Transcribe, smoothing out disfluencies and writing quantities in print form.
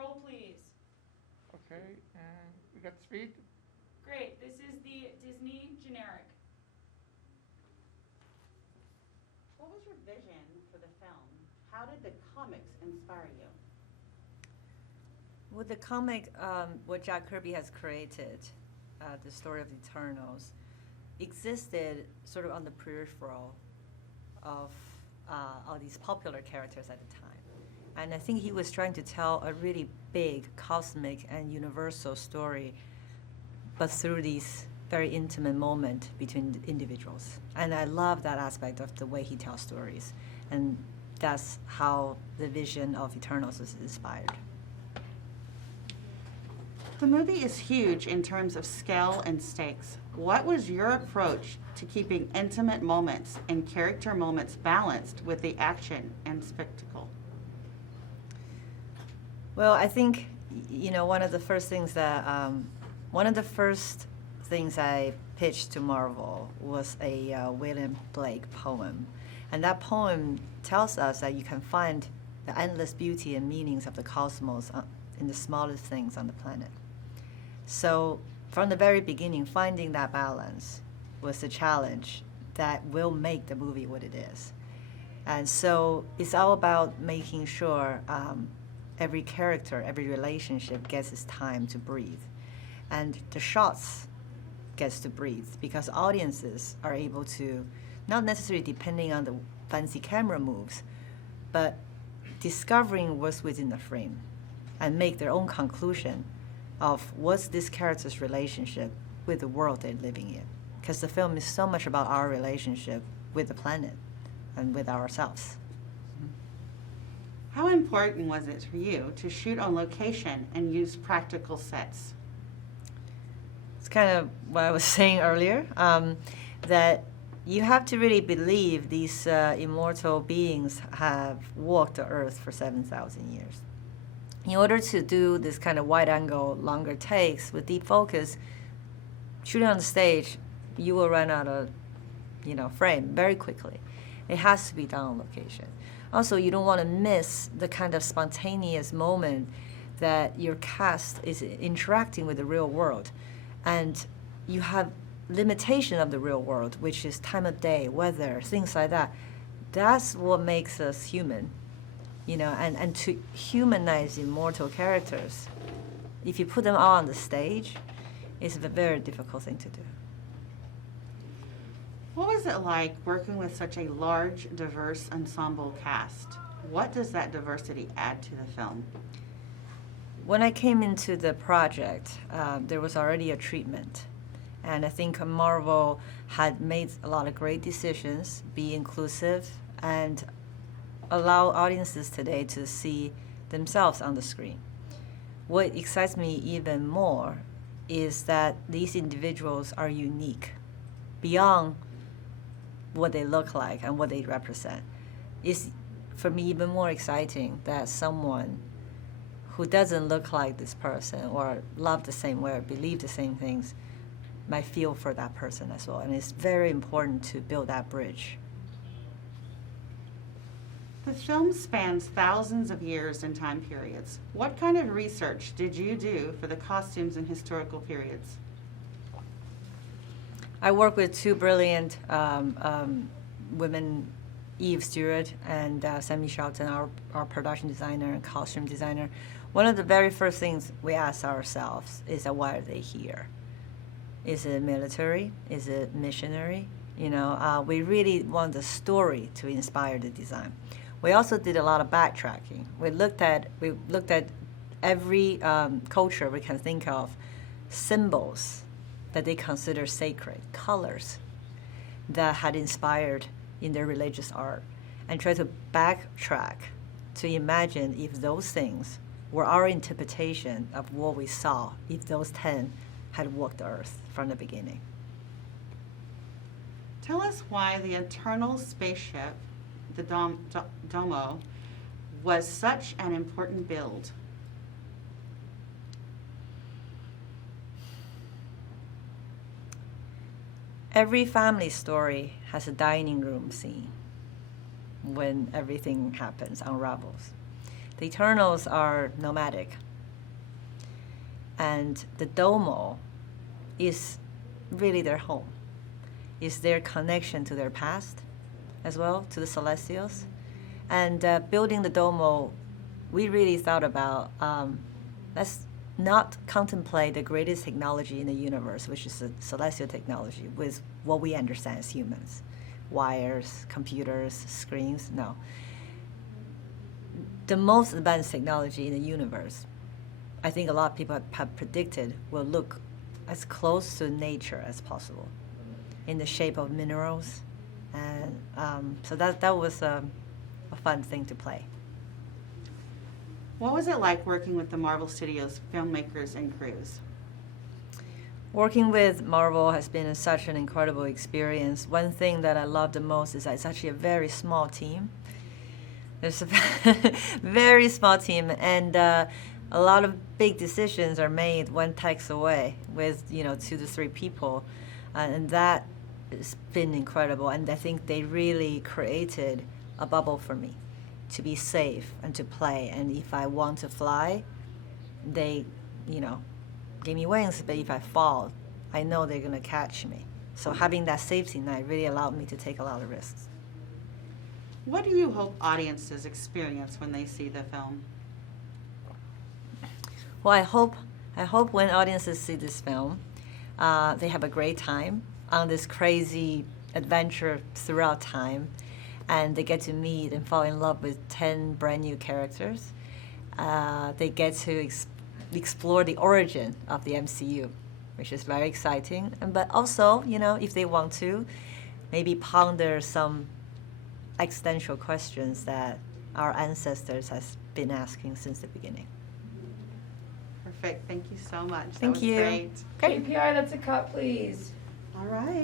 roll, please. Okay, and we got speed. Great. This is the Disney generic. What was your vision for the film? How did the comics inspire you? With the comic, what Jack Kirby has created, the story of the Eternals, existed sort of on the peripheral of all these popular characters at the time. And I think he was trying to tell a really big, cosmic, and universal story, but through these very intimate moments between individuals. And I love that aspect of the way he tells stories. And that's how the vision of Eternals was inspired. The movie is huge in terms of scale and stakes. What was your approach to keeping intimate moments and character moments balanced with the action and spectacle? Well, I think, one of the first things I pitched to Marvel was a William Blake poem. And that poem tells us that you can find the endless beauty and meanings of the cosmos in the smallest things on the planet. So from the very beginning, finding that balance was the challenge that will make the movie what it is. And so it's all about making sure every character, every relationship gets its time to breathe. And the shots gets to breathe because audiences are able to, not necessarily depending on the fancy camera moves, but discovering what's within the frame and make their own conclusion of what's this character's relationship with the world they're living in. Because the film is so much about our relationship with the planet and with ourselves. How important was it for you to shoot on location and use practical sets? It's kind of what I was saying earlier, that you have to really believe these immortal beings have walked the earth for 7,000 years. In order to do this kind of wide-angle, longer takes with deep focus, shooting on the stage, you will run out of, frame very quickly. It has to be done on location. Also, you don't want to miss the kind of spontaneous moment that your cast is interacting with the real world. And you have limitation of the real world, which is time of day, weather, things like that. That's what makes us human. And to humanize immortal characters, if you put them all on the stage, it's a very difficult thing to do. What was it like working with such a large, diverse ensemble cast? What does that diversity add to the film? When I came into the project, there was already a treatment. And I think Marvel had made a lot of great decisions, be inclusive, and allow audiences today to see themselves on the screen. What excites me even more is that these individuals are unique beyond what they look like and what they represent. It's, for me, even more exciting that someone who doesn't look like this person or love the same way or believe the same things might feel for that person as well. And it's very important to build that bridge. The film spans thousands of years and time periods. What kind of research did you do for the costumes in historical periods? I work with two brilliant women, Eve Stewart and Sammy Shelton, our production designer and costume designer. One of the very first things we ask ourselves is why are they here? Is it military? Is it missionary? We really want the story to inspire the design. We also did a lot of backtracking. We looked at every culture we can think of, symbols that they consider sacred, colors that had inspired in their religious art, and try to backtrack to imagine if those things were our interpretation of what we saw if those 10 had walked the earth from the beginning. Tell us why the eternal spaceship, the Domo, was such an important build. Every family story has a dining room scene when everything happens, unravels. The Eternals are nomadic. And the Domo is really their home. It's their connection to their past as well, to the Celestials. And building the Domo, we really thought about, let's not contemplate the greatest technology in the universe, which is the celestial technology, with what we understand as humans. Wires, computers, screens, no. The most advanced technology in the universe, I think a lot of people have predicted, will look as close to nature as possible in the shape of minerals. And so that was a fun thing to play. What was it like working with the Marvel Studios filmmakers and crews? Working with Marvel has been such an incredible experience. One thing that I love the most is that it's actually a very small team. There's a very small team, and a lot of big decisions are made one text away with 2 to 3 people, and that has been incredible. And I think they really created a bubble for me to be safe and to play. And if I want to fly, they, give me wings. But if I fall, I know they're gonna catch me. So having that safety net really allowed me to take a lot of risks. What do you hope audiences experience when they see the film? Well, I hope when audiences see this film, they have a great time on this crazy adventure throughout time, and they get to meet and fall in love with 10 brand new characters. They get to explore the origin of the MCU, which is very exciting. But also, if they want to, maybe ponder some existential questions that our ancestors has been asking since the beginning. Perfect. Thank you so much. Thank you. That was great. KPI, that's a cut, please. All right.